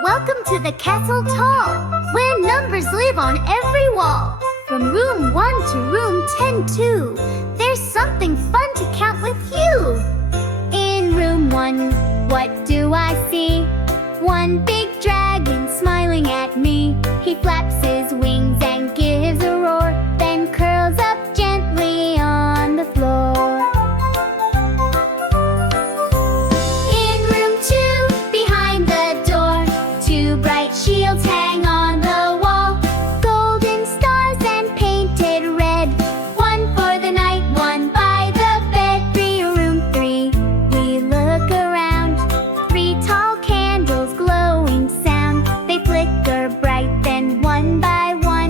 Welcome to the castle tall, where numbers live on every wall. From room 1 to room 10 too, there's something fun to count with you. In room 1, what do I see? One big dragon smiling at me. He flaps his wings and gives a roar, then curls up gently on the floor. In room 2, behind the door, two bright shields hang on the wall. Golden stars and painted red, one for the night, one by the bed. Room 3, we look around. Three tall candles glowing sound. They flicker bright, then one by one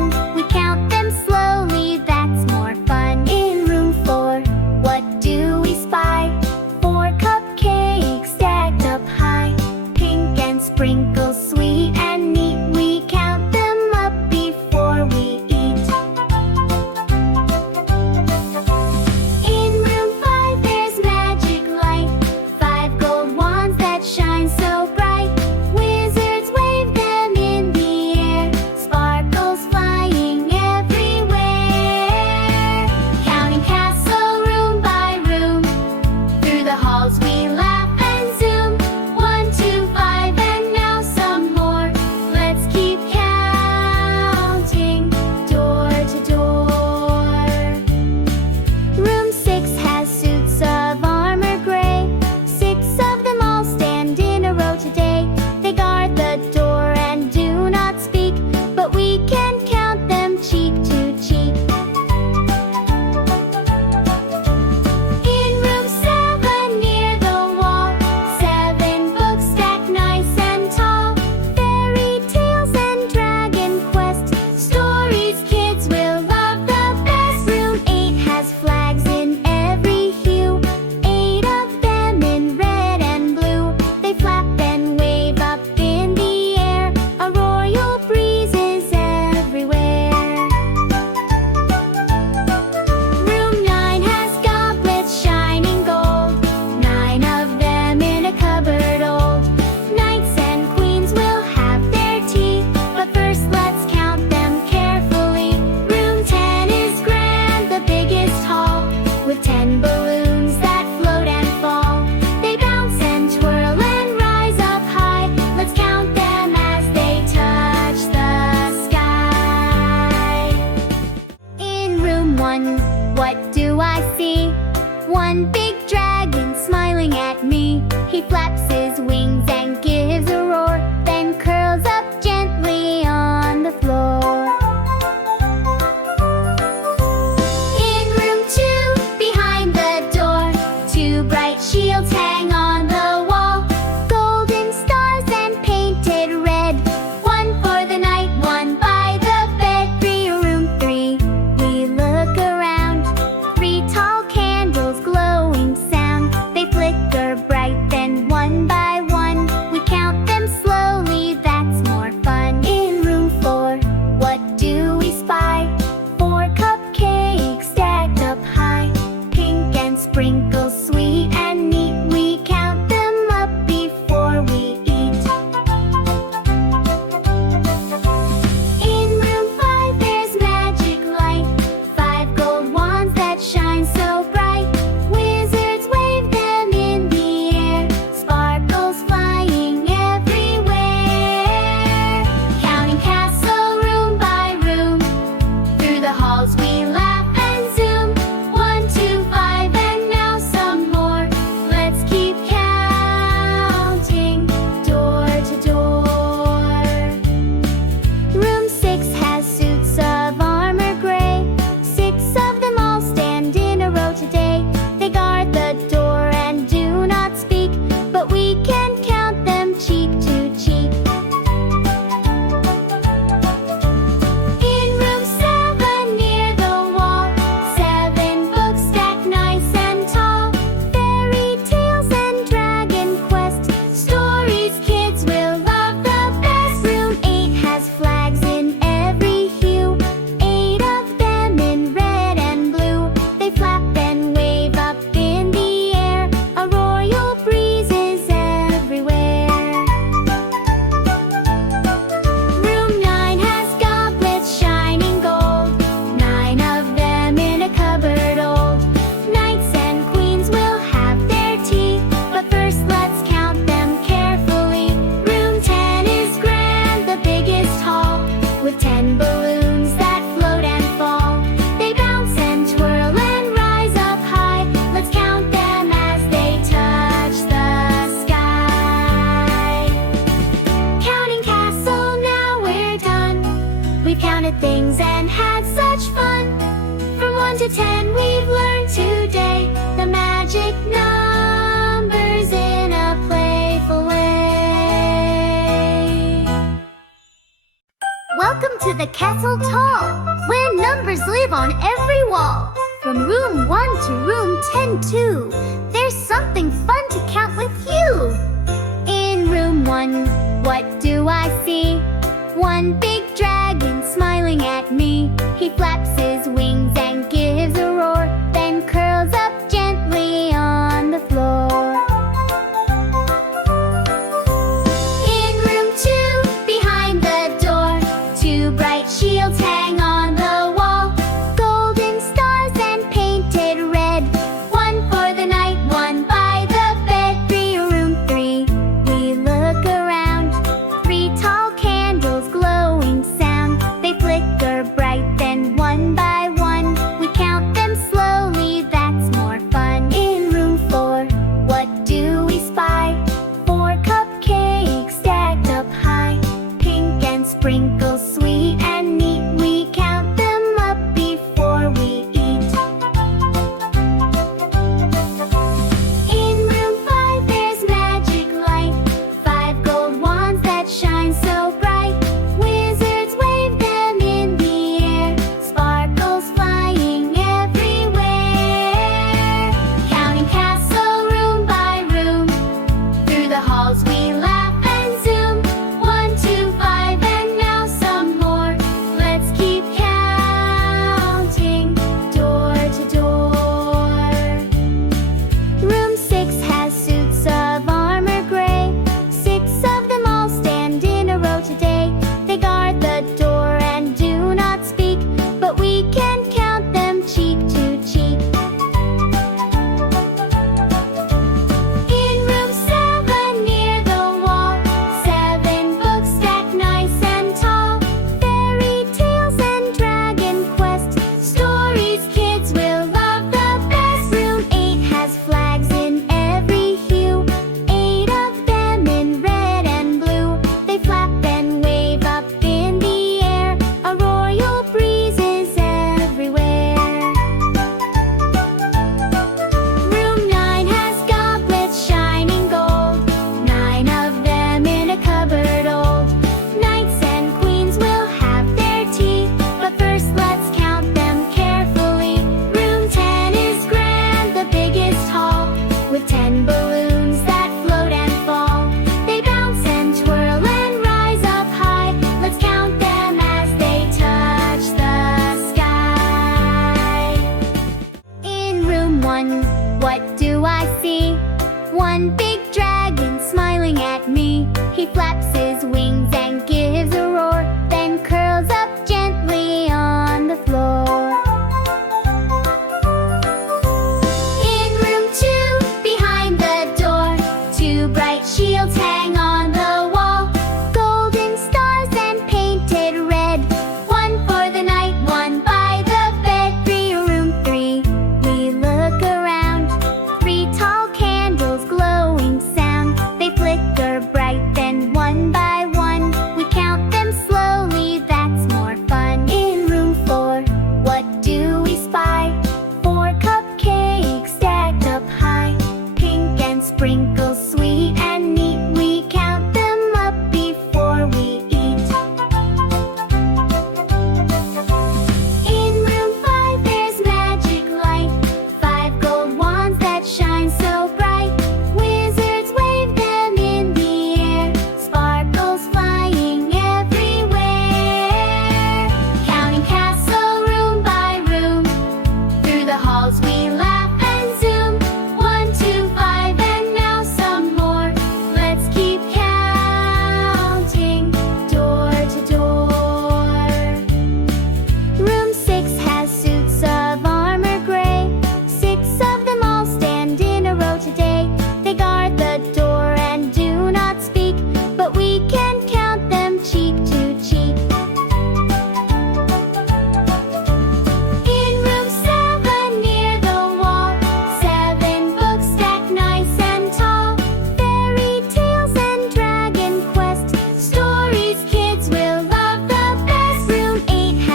counted things and had such fun. From 1 to 10 we've learned today the magic numbers in a playful way. Welcome to the castle tall, where numbers live on every wall. From room 1 to room 10 too, there's something fun to count with you. In room 1, what do I see? One big dragon smiling at me. He flaps his wings and gives a roar, then curls up gently on the floor. In room 2, behind the door, 2 bright shields hang on the wall. Golden stars and painted red, one for the night, one by the bed. Room 3, we look around. 3 tall candles glowing sound. They flicker bright, then one by one we count them slowly, that's more fun. In room 4, what do we spy? 4 cupcakes stacked up high, pink and sprinkles, sweet and neat. We count them up before we eat. In room 5, there's magic light. 5 gold wands that shine so bright. Wizards wave them in the air, sparkles flying everywhere. Counting castle room by room, through the halls we laugh and zoom. 1, 2, 5 and now some more. Let's keep counting door to door. Room 6 has suits of armor gray. 6 of them all stand in a row today. They guard the door and do not speak, but we can count them cheek to cheek. In room 7, near the wall, 7 books stacked nice and tall. Fairy tales and dragon quest, stories kids will love the best. Room 8 has flags in every hue, 8 of them in red and blue. They flap and wave up in the air, a royal breeze is everywhere. Room 9 has goblets shining gold, 9 of them in a cupboard old. Knights and queens will have their tea, but first let's count them carefully. Room 10 is grand, the biggest hall, with 10 balloons that float and fall. They bounce and twirl and rise up high. Let's count them as they touch the sky. In room 1, what do I see? One big dragon smiling at me. He flaps his wings and gives a roar, then curls up gently on the floor. In room 2, behind the door, 2 bright shields hang on the wall. Golden stars and painted red, one for the night, one by the bed. Room 3, we look around. 3 tall candles glowing sound. They flicker bright, then one by one we count them slowly, that's more fun. In room 4, what do we spy? 4 cupcakes stacked up high, pink and sprinkles, sweet and neat. We count them up before we eat. In room 5, there's magic light. 5 gold wands that shine so bright. Wizards wave them in the air, sparkles flying everywhere. Counting castle room by room, through the halls we laugh and zoom. 1, 2, 5 and now some more. Let's keep counting door to door. Room 6 has suits of armor gray. 6 of them all stand in a row today. They guard the door and do not speak, but we can count them cheek to cheek. In room 7, near the wall, 7 books stacked nice and tall. Fairy tales and dragon quest, stories kids will love the best. Room 8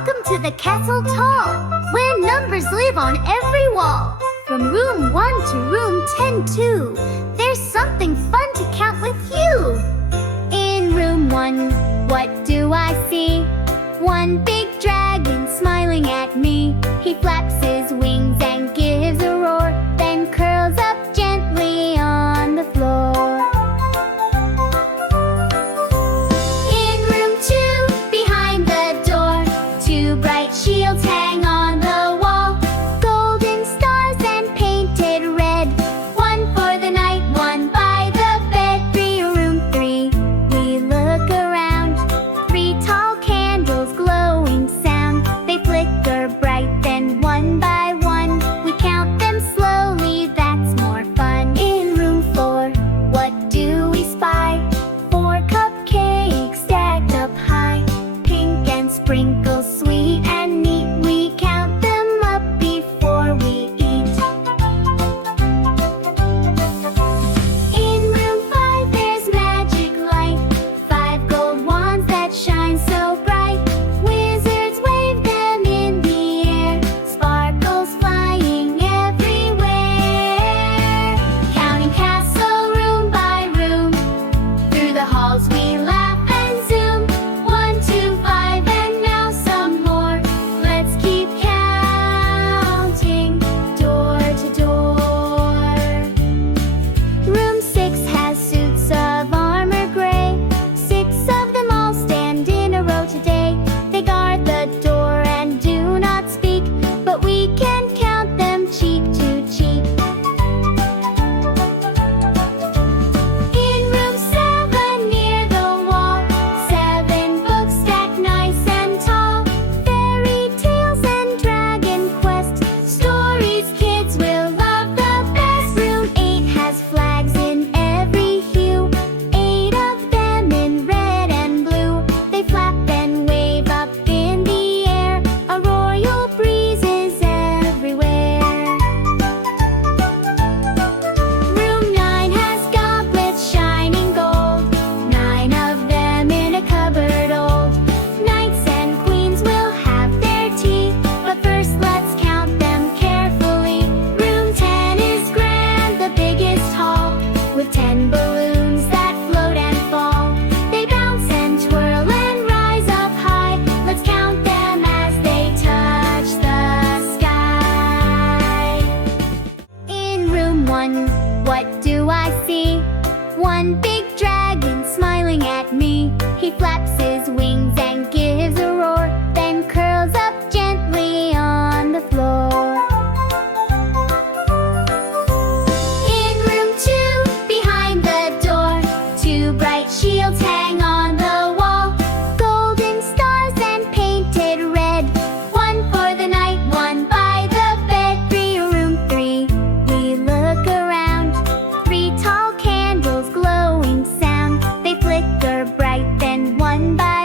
Welcome to the castle tall, where numbers live on every wall. From room 1 to room 10 too, there's something fun to count with you. In room 1, what do I see? One big dragon smiling at me. He flaps his wings and gives a roar, then curls up gently on the floor. In room 2, behind the door, two bright shields hang on the wall. Golden stars and painted red, one for the night, one by the bed. Room 3, we look around. Three tall candles glowing sound. They flicker bright, then one by one we count them slowly, that's more fun. In room 4, what do we spy? 4 cupcakes stacked up high, pink and sprinkles, sweet and neat. We count them up before we eat. In room 5, there's magic light, 5 gold wands that shine so bright. Wizards wave them in the air, sparkles flying everywhere. Counting castle room by room, through the halls we laugh and zoom. 1, 2, 5, and now some more. Let's keep counting door to door. Room 6 has suits of armor gray. 6 of them all stand in a row today. They guard the door and do not speak, but we can count them cheek to cheek. In room 7, near the wall, 7 books stacked nice and tall. Fairy tales and dragon quest, stories kids will love the best. Room 8 has flags in every hue, 8 of them in red and blue. They flap and wave up in the air, a royal breeze is everywhere. Room 9 has goblets shining gold, 9 of them in a cupboard old. Knights and queens will have their tea, but first let's count them carefully. Room 10 is grand, the biggest hall, with 10 balloons that float and fall. They bounce and twirl and rise up high. Let's count them as they touch the sky. In room 1, what do I see? One big dragon smiling at me. He flaps his wings and gives a roar, then curls up gently on the floor. In room 2, behind the door, two bright shields hang on the wall. Golden stars and painted red, one for the night, one by the bed. Room 3, we look around. 3 tall candles glowing sound. They flicker bright, then one by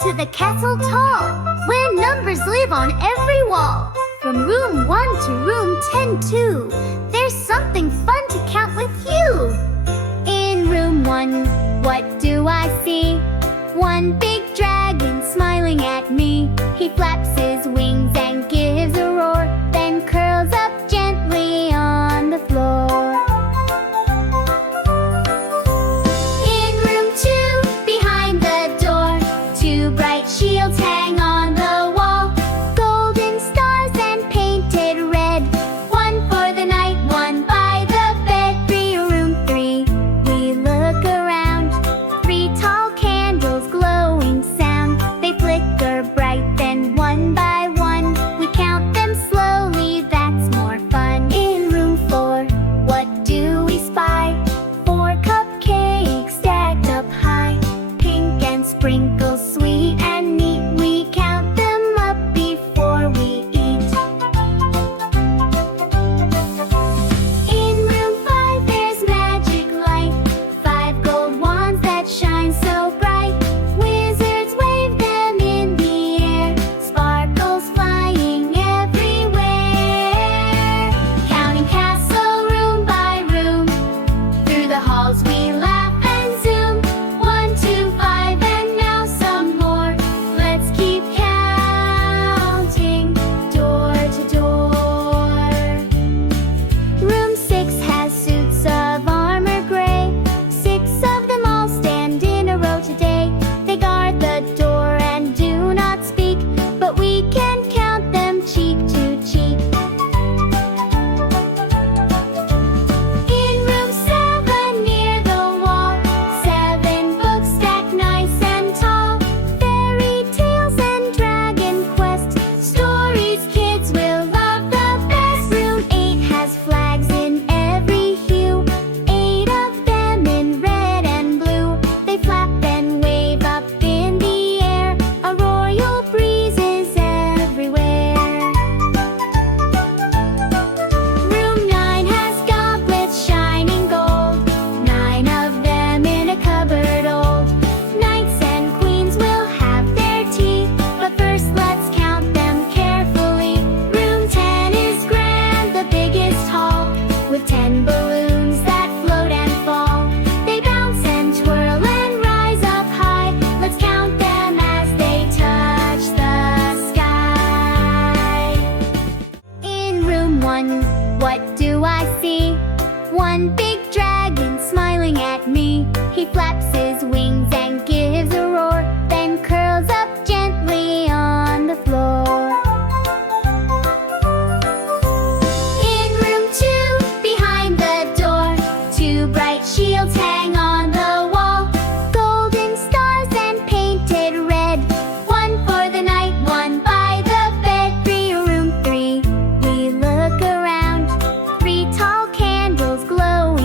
to the castle tall, where numbers live on every wall. From room 1 to room 10 too, there's something fun to count with you. In room 1, what do I see? One big dragon smiling at me. He flaps his wings and gives a roar, then curls up gently on the floor. In room 2, behind the door, 2 bright shields hang on the wall. Golden stars and painted red, one for the night, one by the bed. Room 3, we look around. 3 tall candles glowing sound. They flicker bright, then one by one we count them slowly, that's more fun. In room 4, what do we spy? 4 cupcakes stacked up high, pink and sprinkles, sweet and neat. We count them up before we eat. In room 5, there's magic light, 5 gold wands that shine so bright. Wizards wave them in the air, sparkles flying everywhere. Counting castle room by room, through the halls we laugh and zoom. 1, 2, 5, and now some more. Let's keep counting door to door. Room 6 has suits of armor gray. 6 of them all stand in a row today. They guard the door and do not speak, but we can count them cheek to cheek. In room 7, near the wall, 7 books stacked nice and tall. Fairy tales and dragon quest, stories kids will love the best. Room 8 has flags in every hue, 8 of them in red and blue. They flap and wave up in the air, a royal breeze is everywhere. Room 9 has goblets shining gold, 9 of them in a cupboard old. Knights and queens will have their tea, but first let's count them carefully. Room 10 is grand, the biggest hall, with 10 balloons that float and fall. They bounce and twirl and rise up high. Let's count them as they touch the sky. In room 1, what do I see? One big dragon smiling at me. He flaps his wings and gives a roar, then curls up gently on the floor. In room 2, behind the door, 2 bright shields hang on the wall. Golden stars and painted red, one for the night, one by the bed. Room 3, we look around. 3 tall candles glowing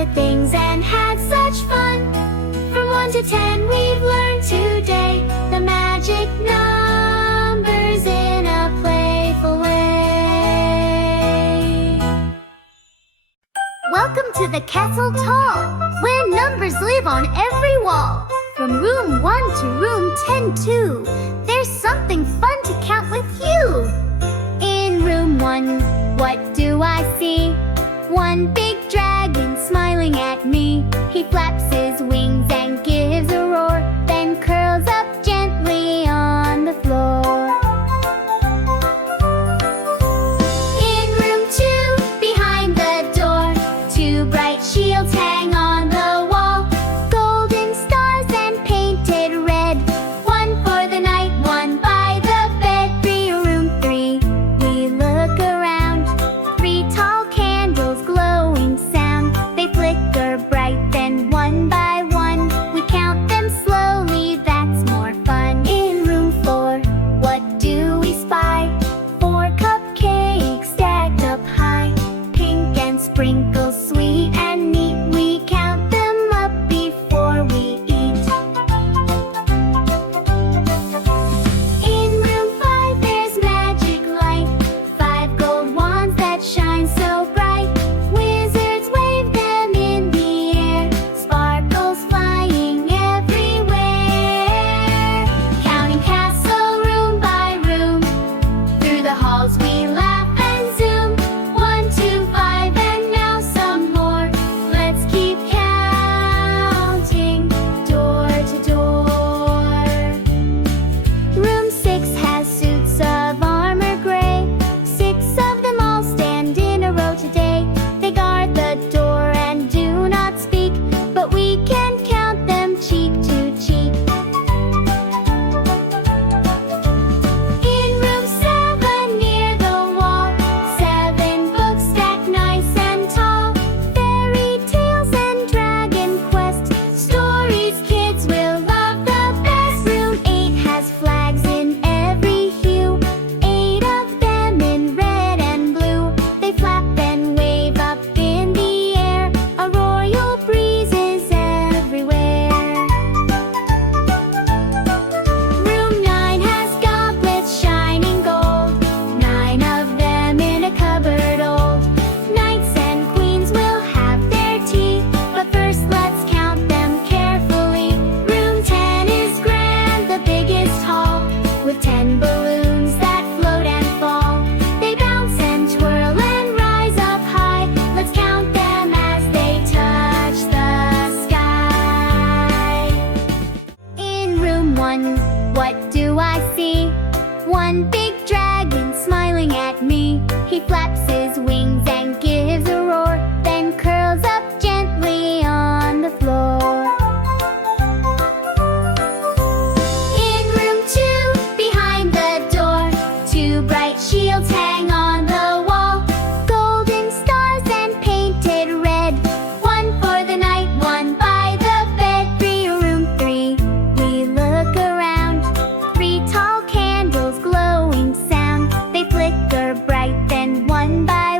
counted things and had such fun. From 1 to 10 we've learned today the magic numbers in a playful way. Welcome to the castle tall, where numbers live on every wall. From room 1 to room 10 too, there's something fun to count with you. In room 1, what do I see? One big dragon smiling at me. He flaps his wings and gives a roar, then curls up gently on the floor. In room 2, behind the door, 2 bright shields hang on the wall. Golden stars and painted red, one for the night, one by the bed. Room 3, we look around. 3 tall candles glowing sound. They flicker bright, then one by one we count them slowly, that's more fun. In room 4, what do we spy? 4 cupcakes stacked up high, pink and sprinkles, sweet and neat. We count them up before we eat. In room 5, there's magic light. 5 gold wands that shine so bright. Wizards wave them in the air, sparkles flying everywhere. Counting castle room by room, through the halls we laugh and zoom. 1, 2, 5 and now some more. Let's keep counting door to door. Room 6 has suits of armor gray. 6 of them all stand in a row today. They guard the door and do not speak, but we can count them cheek to cheek. In room 7, near the wall, 7 books stacked nice and tall. Fairy tales and dragon quest, stories kids will love the best. Room 8 has flags in every hue, 8 of them in red and blue. They flap and wave up in the air, a royal breeze is everywhere. Room 9 has goblets shining gold, 9 of them in a cupboard old. Knights and queens will have their tea, but first let's count them carefully. Room 10 is grand, the biggest hall, with 10 balloons that float and fall. They bounce and twirl and rise up high. Let's count them as they touch the sky. In room 1, what do I see? One big dragon smiling at me. He flaps his wings and gives a roar, then curls up gently on the floor. In room 2, behind the door, 2 bright shields hang on the wall. Golden stars and painted red, one for the night, one by the bed. Room 3, we look around. 3 tall candles glowing sound. They flicker bright, then one by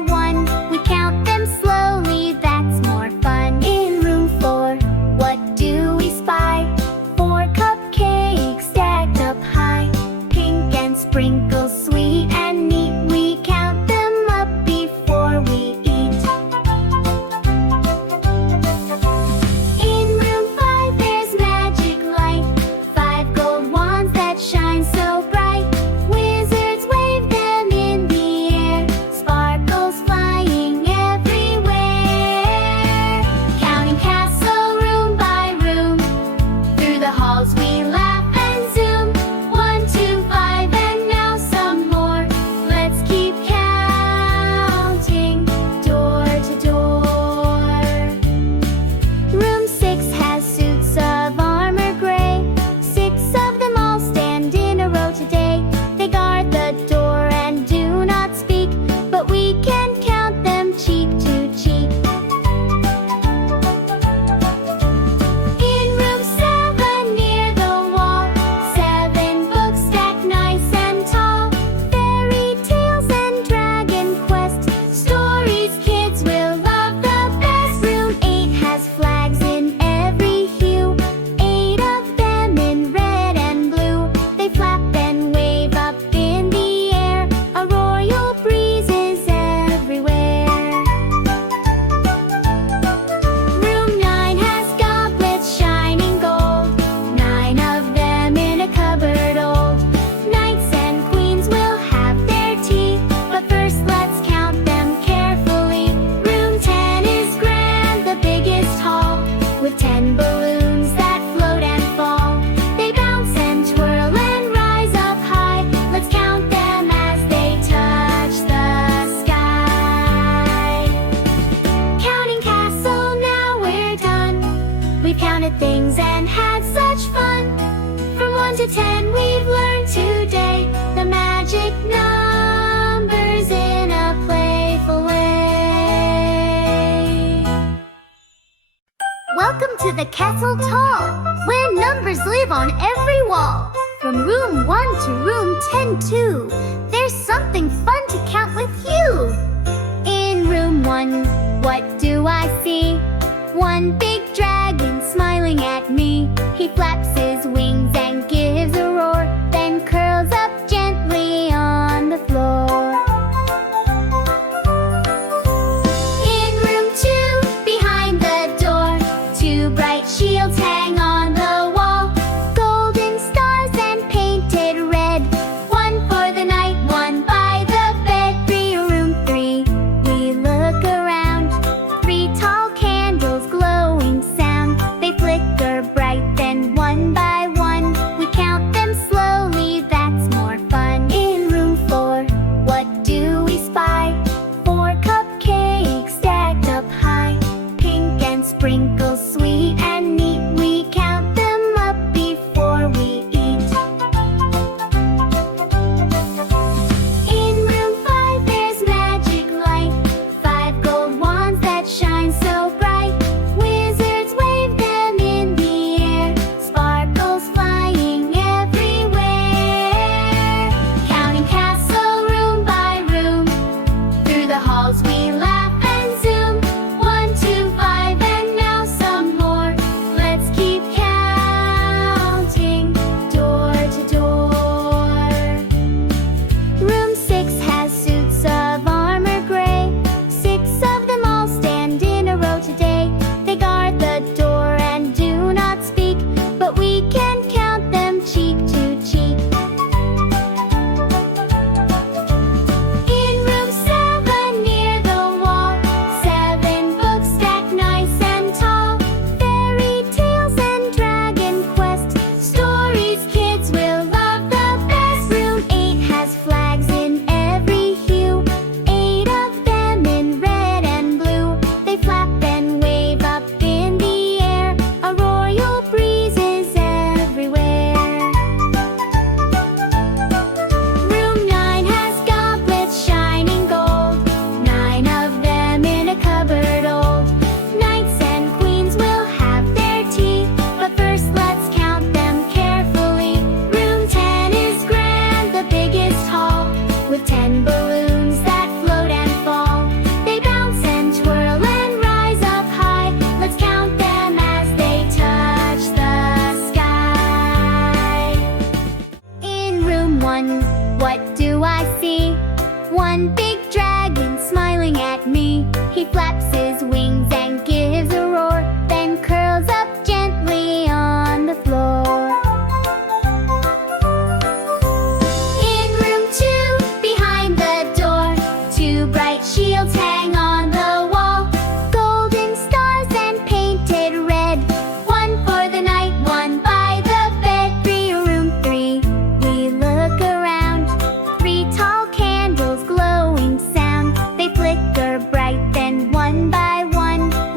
Welcome to the castle tall, where numbers live on every wall. From room 1 to room 10-2, there's something fun to count with you. In room 1, what do I see? One big dragon smiling at me. He flaps his wings and gives a roar, then curls up gently on the floor. In room 2, behind the door, two bright shields hang on the wall. Golden stars and painted red, one for the night, one by the bed. Room 3, we look around. Three tall candles glowing sound. They flicker bright, then one by one we count them slowly, that's more fun. In room 4, what do we spy? 4 cupcakes stacked up high, pink and sprinkles, sweet and neat. We count them up before we eat. In room 5, there's magic light, 5 gold wands that shine so bright. Wizards wave them in the air, sparkles flying everywhere. Counting castle room by room, through the halls we laugh and zoom. 1, 2, 5, and now some more. Let's keep counting door to door. Room 6 has suits of armor gray. 6 of them all stand in a row today. They guard the door and do not speak, but we can count them cheek to cheek. In room 7, near the wall, 7 books stacked nice and tall. Fairy tales and dragon quest, stories kids will love the best. Room 8 has flags in every hue, 8 of them in red and blue. They flap and wave up in the air, a royal breeze is everywhere. Room 9 has goblets shining gold, 9 of them in a cupboard old. Knights and queens will have their tea, but first let's count them carefully. Room 10 is grand, the biggest hall, with 10 balloons that float and fall. They bounce and twirl and rise up high. Let's count them as they touch the sky. In room 1, what do I see? One big dragon smiling at me. He flaps his wings and gives a roar, then curls up gently on the floor. In room 2, behind the door, two bright shields hang on the wall. Golden stars and painted red, one for the night, one by the bed. Room 3, we look around. 3 tall candles glowing sound. They flicker bright, then one by one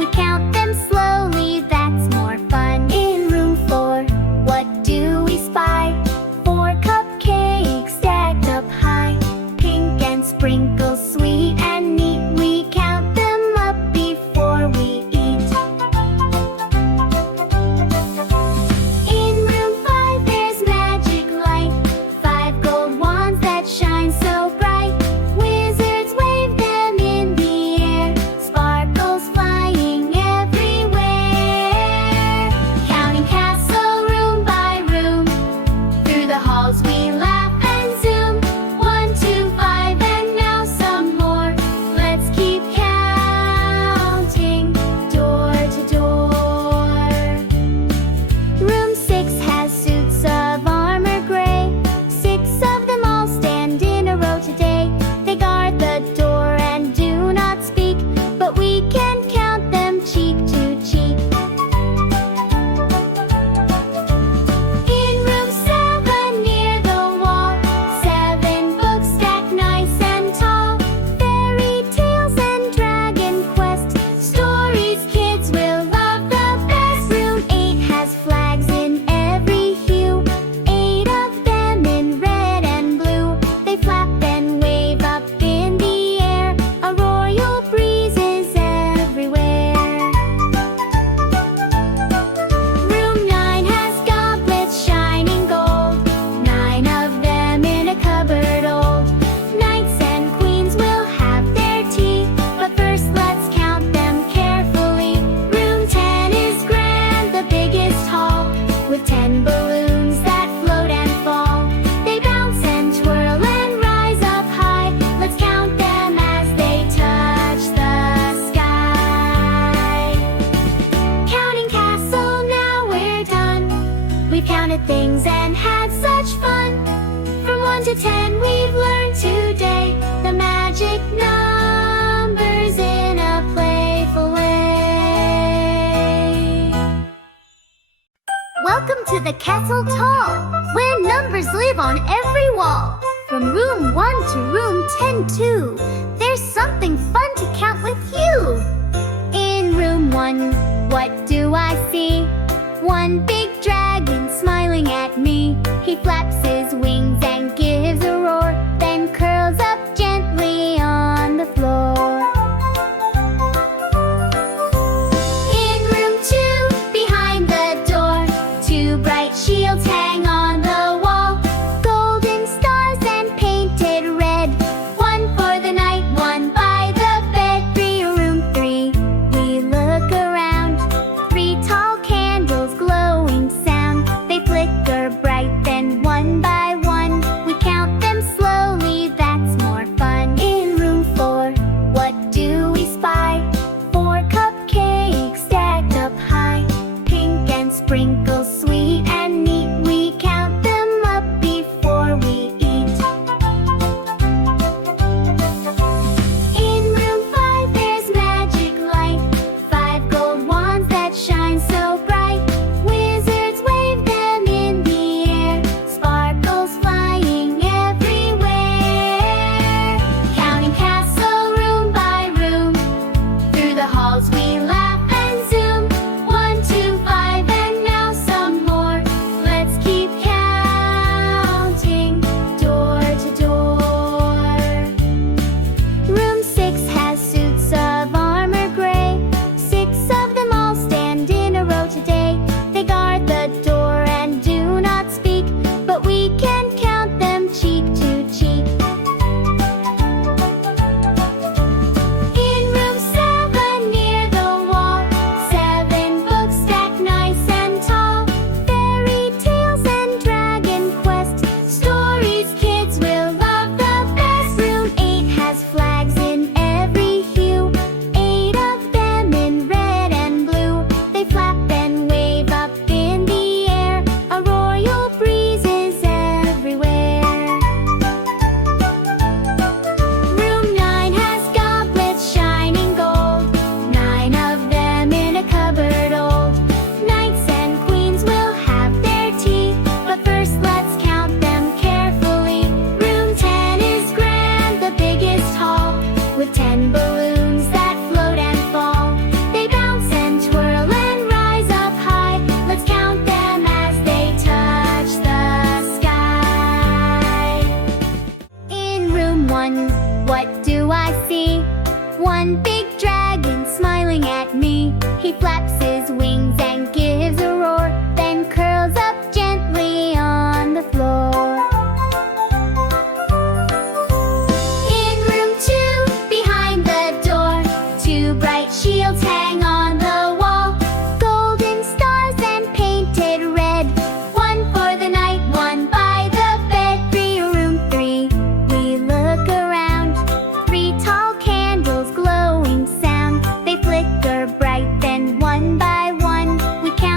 to 10 we've learned today the magic numbers in a playful way. Welcome to the castle tall, where numbers live on every wall. From room 1 to room 10 too, there's something fun to count with you. In room 1, what do I see? One big dragon smiling at me. He flaps his wings and gives a roar, then curls up gently on the floor. In room 2, behind the door, two bright shields hang on the wall. Golden stars and painted red, one for the night, one by the bed. Room 3, we look around. Three tall candles glowing sound. They flicker bright, then one by one we count them slowly, that's more fun. In room 4, what do we spy? 4 cupcakes stacked up high, pink and sprinkles, sweet and neat. We count them up before we eat. In room 5, there's magic light. 5 gold wands that shine so bright. Wizards wave them in the air, sparkles flying everywhere. Counting castle room by room, through the halls we laugh and zoom. 1, 2, 5 and now some more. Let's keep counting door to door. Room 6 has suits of armor gray. 6 of them all stand in a row today. They guard the door and do not speak, but we can count them cheek to cheek. In room 7 near the wall, 7 books stacked nice and tall. Fairy tales and dragon quest, stories kids will love the best. Room 8 has flags in every hue, 8 of them in red and blue. They flap and wave up in the air, a royal breeze is everywhere. Room 9 has goblets shining gold, 9 of them in a cupboard old. Knights and queens will have their tea, but first let's count them carefully. Room 10 is grand, the biggest hall, with 10 balloons that float and fall. They bounce and twirl and rise up high. Let's count them as they touch the sky. In room 1, what do I see? One big dragon smiling at me. He flaps his wings and gives a roar, then curls up gently on the floor. In room 2, behind the door, two bright shields hang on the wall. Golden stars and painted red, one for the night, one by the bed. Room 3, we look around. 3 tall candles glowing sound. They flicker bright, then one by one we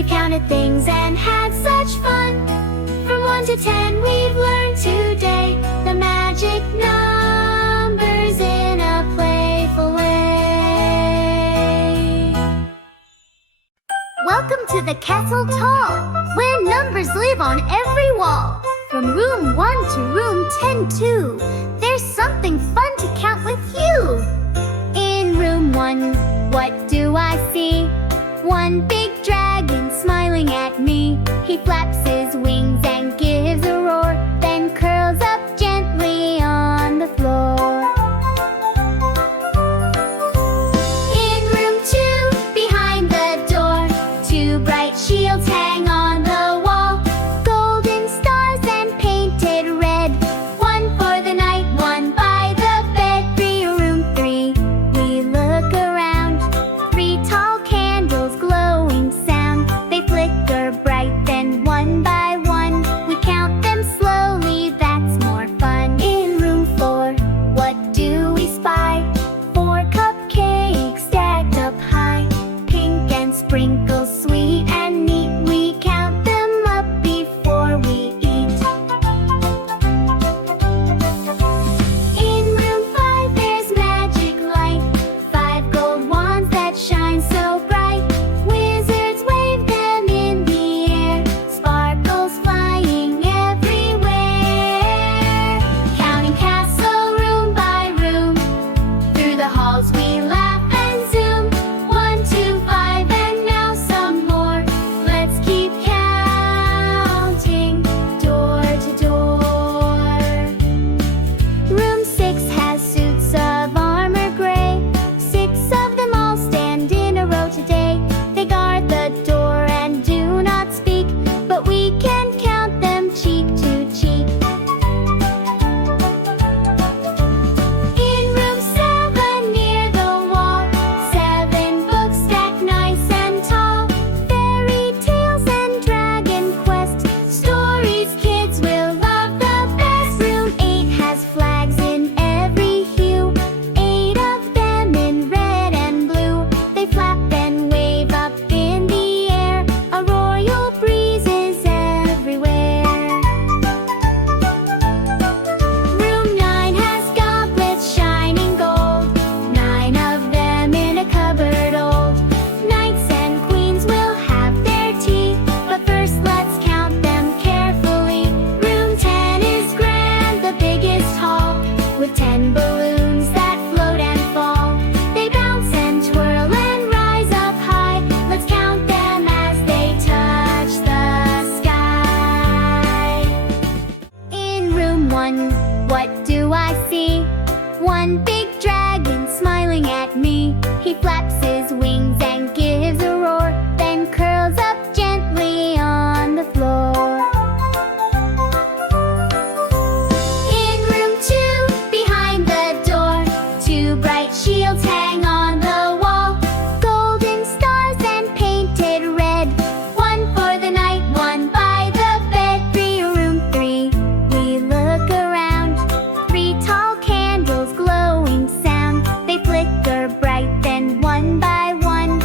We've counted things and had such fun. From 1 to 10 we've learned today the magic numbers in a playful way. Welcome to the castle tall, where numbers live on every wall. From room 1 to room 10 too, there's something fun to count with you. In room 1, what do I see? One big dragon smiling at me. He flaps his wings and gives a roar, then curls up gently on the floor. In room 2, behind the door, 2 bright shields hang on the wall. Golden stars and painted red, one for the night, one by the bed. Room 3, we look around. 3 tall candles glowing sound. They flicker bright, then one by one we count them slowly, that's more fun. In room 4, what do we spy? 4 cupcakes stacked up high, pink and sprinkles, sweet and neat. We count them up before we eat. In room 5, there's magic light. 5 gold wands that shine so bright. Wizards wave them in the air, sparkles flying everywhere. Counting castle room by room, through the halls we laugh and zoom. 1, 2, 5 and now some more. Let's keep counting door to door. Room 6 has suits of armor gray. 6 of them all stand in a row today. They guard the door and do not speak, but we can count them cheek to cheek. In room 7, near the wall, 7 books stacked nice and tall. Fairy tales and dragon quest, stories kids will love the best. Room 8 has flags in every hue, 8 of them in red and blue. They flap and wave up in the air, a royal breeze is everywhere. Room 9 has goblets shining gold, 9 of them in a cupboard old. Knights and queens will have their tea, but first let's count them carefully. Room 10 is grand, the biggest hall, with 10 balloons that float and fall. They bounce and twirl and rise up high. Let's count them as they touch the sky. In room 1, what do I see? One big dragon smiling at me. He flaps his wings and gives a roar, then curls up gently on the floor. In room 2, behind the door, 2 bright shields hang on the wall. Golden stars and painted red, one for the night, one by the bed. Room 3, we look around. 3 tall candles glowing sound. They flicker bright, then one by one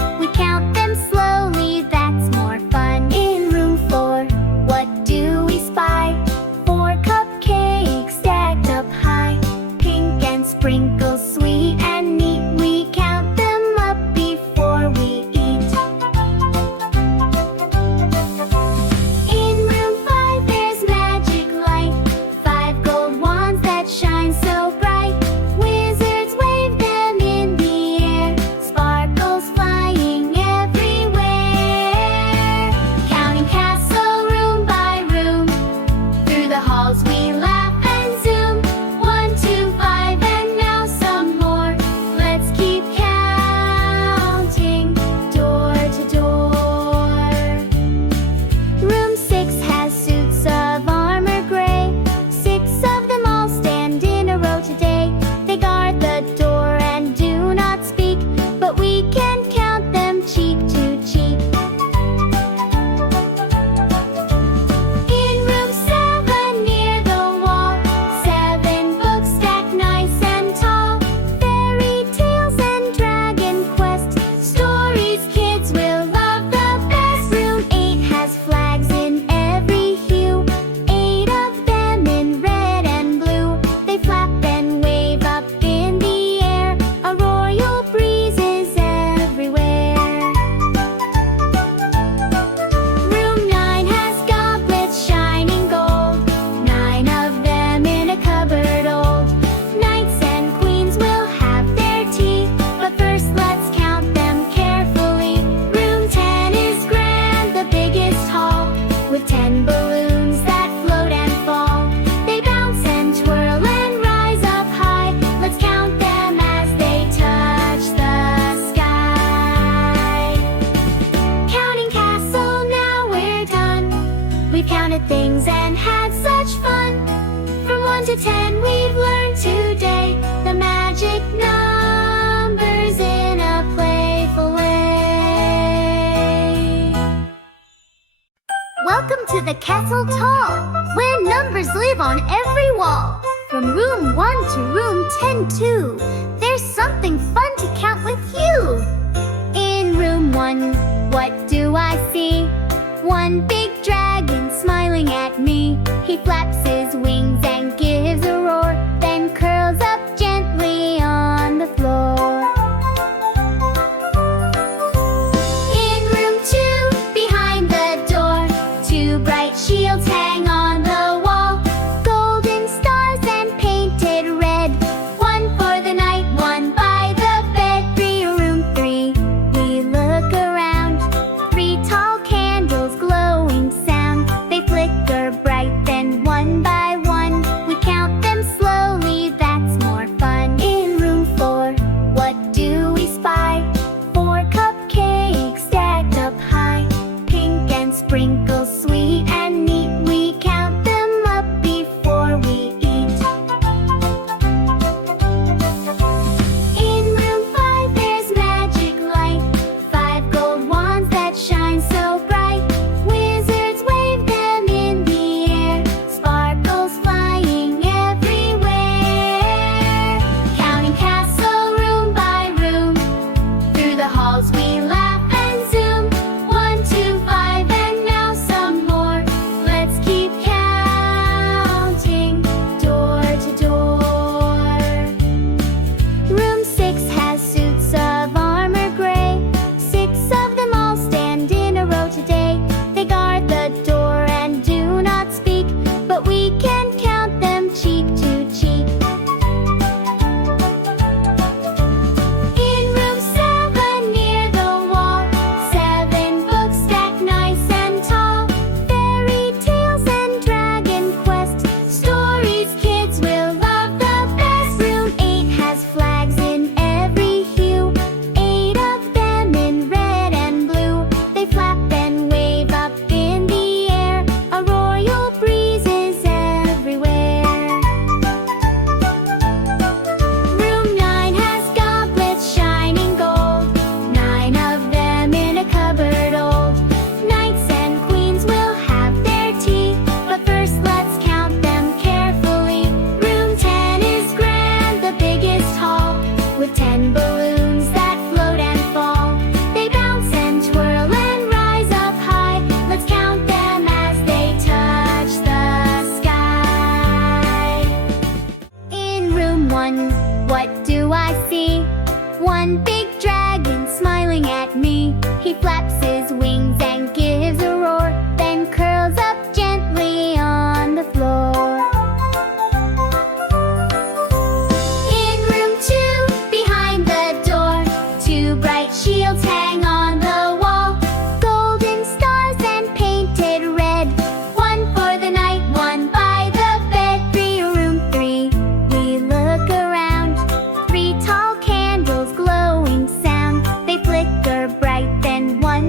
counted things and had such fun. From 1 to 10 we've learned today the magic numbers in a playful way. Welcome to the castle tall, where numbers live on every wall. From room 1 to room 10 too, there's something fun to count with you. In room 1, what do I see? One big dragon smiling at me. He flaps his wings and gives a roar, then curls up gently on the floor. In room 2, behind the door, 2 bright shields hang on the wall. Golden stars and painted red, one for the night, one by the bed. Room 3, we look around. 3 tall candles glowing sound. They flicker bright, then one by one we count them slowly, that's more fun. In room 4, what do we spy? 4 cupcakes stacked up high, pink and sprinkles, sweet and neat. We count them up before we eat. In room 5, there's magic light. 5 gold wands that shine so bright. Wizards wave them in the air, sparkles flying everywhere. Counting castle room by room, through the halls we laugh and zoom. 1, 2, 5 and now some more. Let's keep counting door to door. Room 6 has suits of armor gray. 6 of them all stand in a row today. They guard the door and do not speak, but we can count them cheek to cheek. In room 7, near the wall, 7 books stacked nice and tall. Fairy tales and dragon quest, stories kids will love the best. Room 8 has flags in every hue, 8 of them in red and blue. They flap and wave up in the air, a royal breeze is everywhere. Room 9 has goblets shining gold, 9 of them in a cupboard old. Knights and queens will have their tea, but first let's count them carefully. Room 10 is grand, the biggest hall, with 10 balloons that float and fall. They bounce and twirl and rise up high. Let's count them as they touch the sky. In room 1, what do I see? One big dragon smiling at me. He flaps his wings and gives a roar, then curls up gently on the floor. In room 2, behind the door, 2 bright shields hang on the wall. Golden stars and painted red, one for the night, one by the bed. Room 3, we look around. 3 tall candles glowing sound. They flicker bright, then one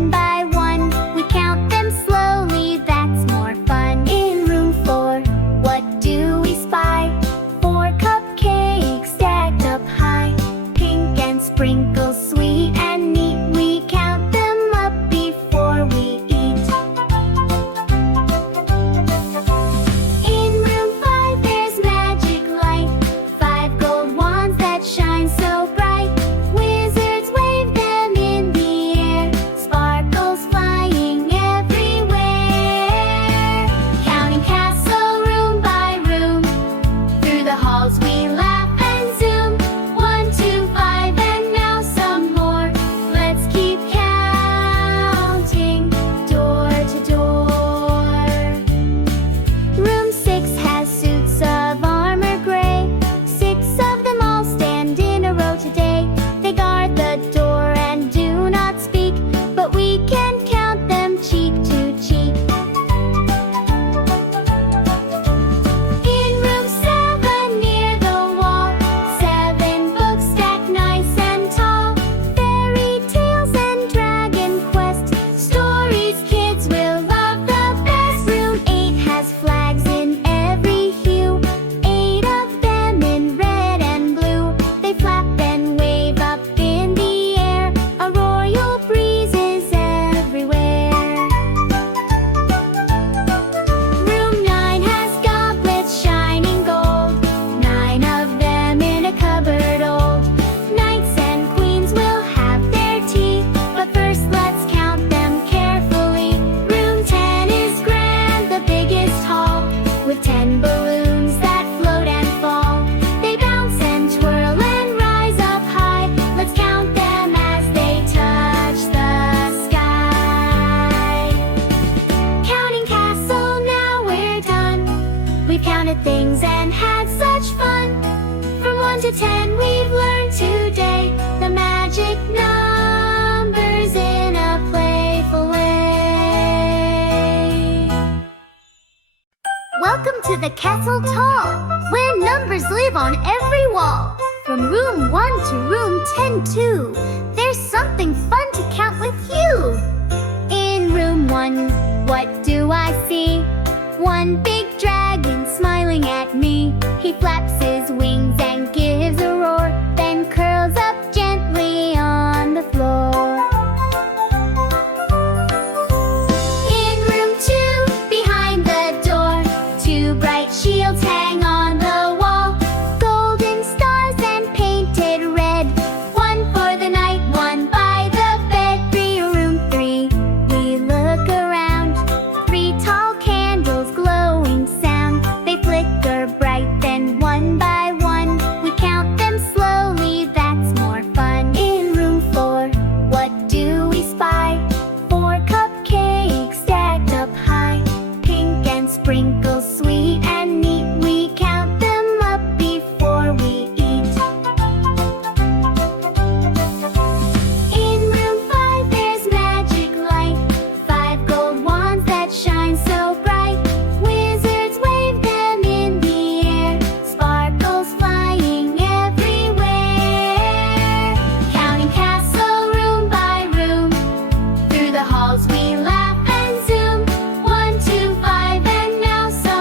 counted things and had such fun. From 1 to 10 we've learned today the magic numbers in a playful way. Welcome to the castle tall, where numbers live on every wall. From room 1 to room 10 too, there's something fun to count with you. In room 1, what do I see? One big dragon smiling at me. He flaps his wings and gives a roar, then curls up gently on the floor. In room 2, behind the door, 2 bright shields hang on the wall. Golden stars and painted red, one for the night, one by the bed. Room 3, we look around. 3 tall candles glowing sound. They flicker bright, then one by one we count them slowly, that's more fun. In room 4, what do we spy? 4 cupcakes stacked up high, pink and sprinkles, sweet and neat. We count them up before we eat. In room 5, there's magic light. 5 gold wands that shine so bright. Wizards wave them in the air, sparkles flying everywhere. Counting castle room by room, through the halls we laugh and zoom. 1 to 5 and now some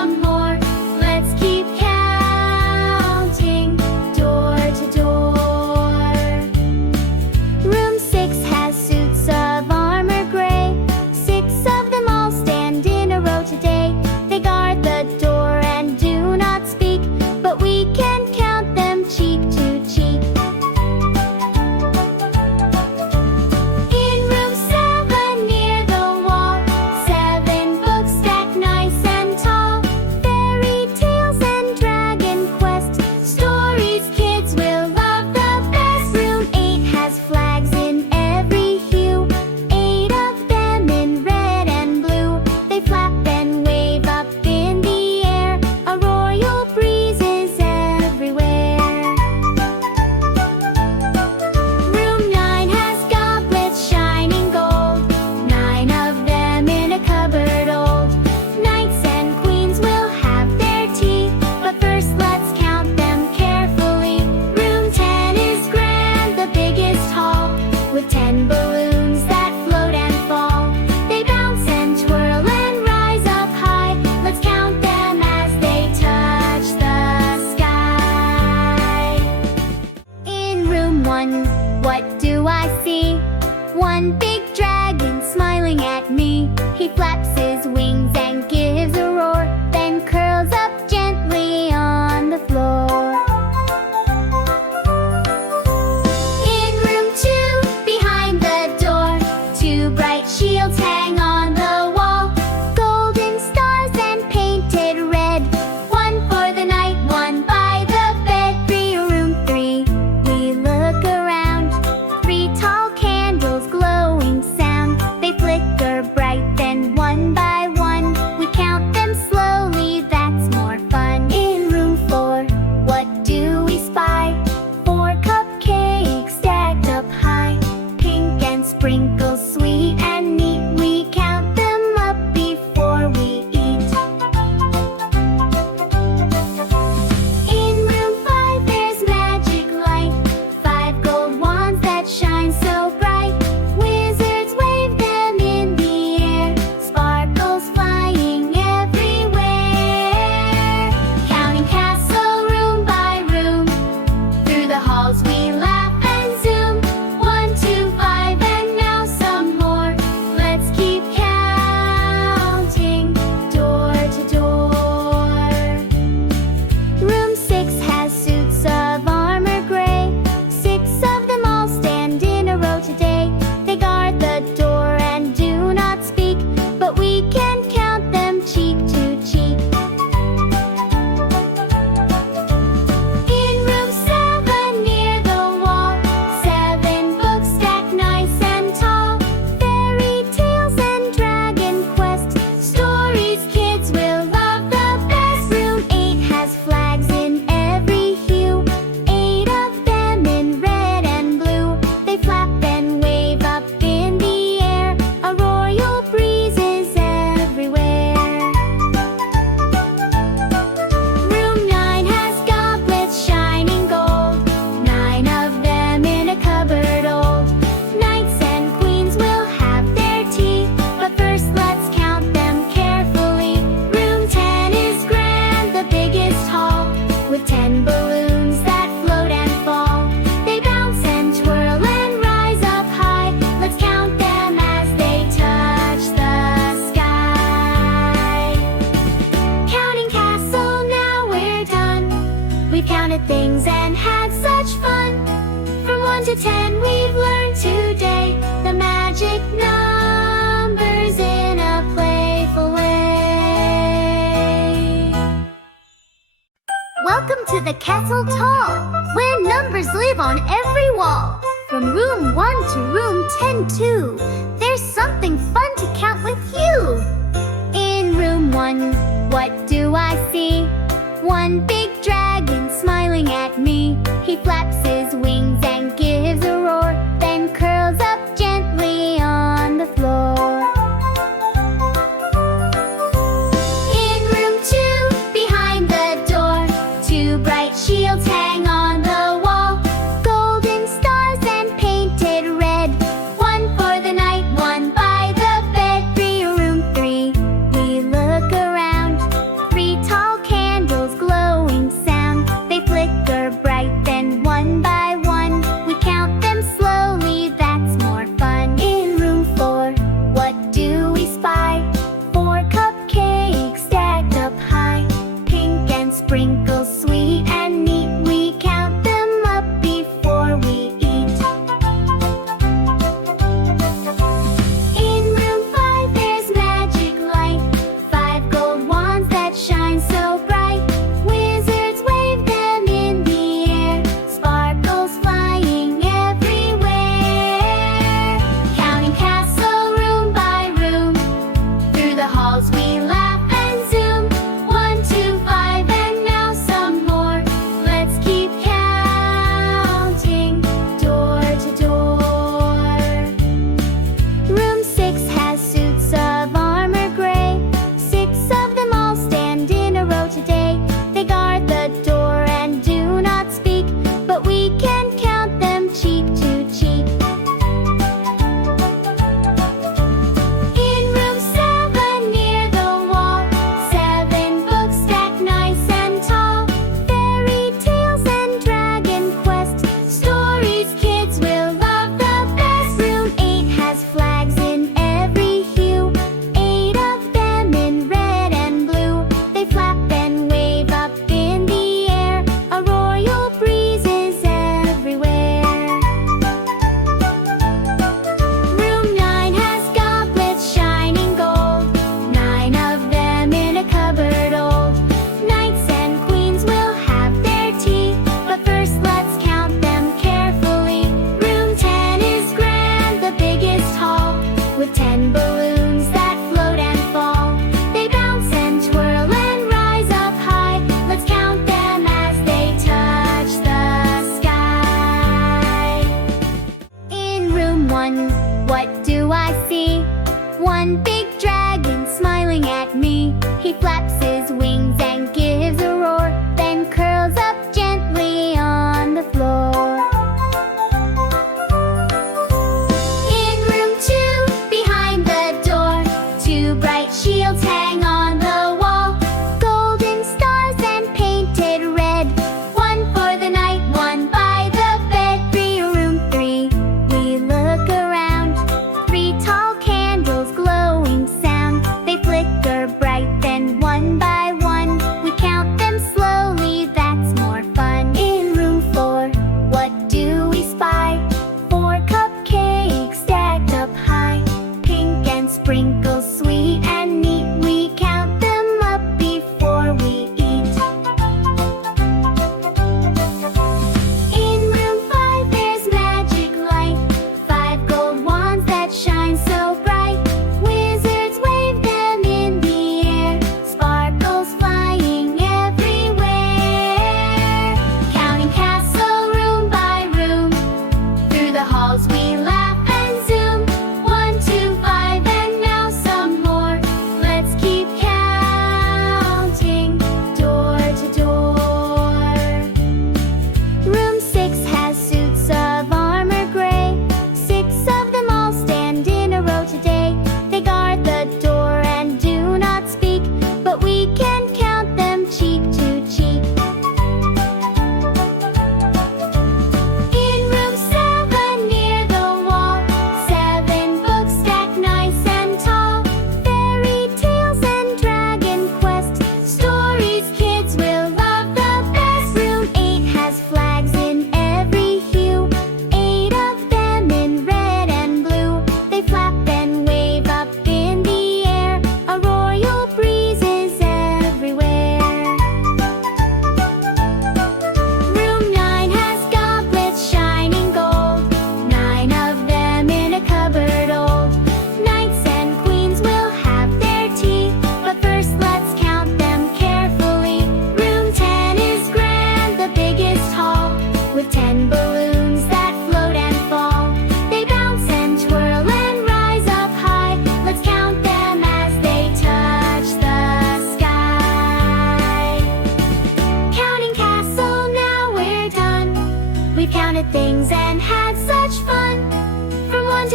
started things and had such fun. From 1 to 10 we've learned today the magic numbers in a playful way. Welcome to the castle tall, where numbers live on every wall. From room 1 to room 10 too, there's something fun to count with you. In room 1, what do I see? One big dragon smiling at me. He flaps his wings and gives a roar, then curls up gently on the floor. In room 2, behind the door, 2 bright shields hang on the wall. Golden stars and painted red, one for the night, one by the bed. Room 3, we look around. 3 tall candles glowing sound. They flicker bright, then one by one we count them slowly, that's more fun. In room 4, what do we spy? 4 cupcakes stacked up high, pink and sprinkles, sweet and neat. We count them up before we eat. In room 5, there's magic light, 5 gold wands that shine so bright. Wizards wave them in the air, sparkles flying everywhere. Counting castle room by room, through the halls we laugh and zoom. 1, 2, 5 and now some more. Let's keep counting door to door. Room 6 has suits of armor gray. 6 of them all stand in a row today. They guard the door and do not speak, but we can count them cheek to cheek. In room 7, near the wall, 7 books stacked nice and tall. Fairy tales and dragon quest, stories kids will love the best. Room 8 has flags in every hue, 8 of them in red and blue. They flap and wave up in the air, a royal breeze is everywhere. Room 9 has goblets shining gold, 9 of them in a cupboard old. Knights and queens will have their tea, but first let's count them carefully. Room 10 is grand, the biggest hall, with 10 balloons that float and fall. They bounce and twirl and rise up high. Let's count them as they touch the sky. In room 1, what do I see? One big dragon smiling at me. He flaps his wings and gives a roar, then curls up gently on the floor. In room 2, behind the door, 2 bright shields hang on the wall. Golden stars and painted red, one for the night, one by the bed. Room 3, we look around. 3 tall candles glowing sound. They flicker bright, then one by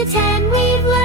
to 10 we've learned.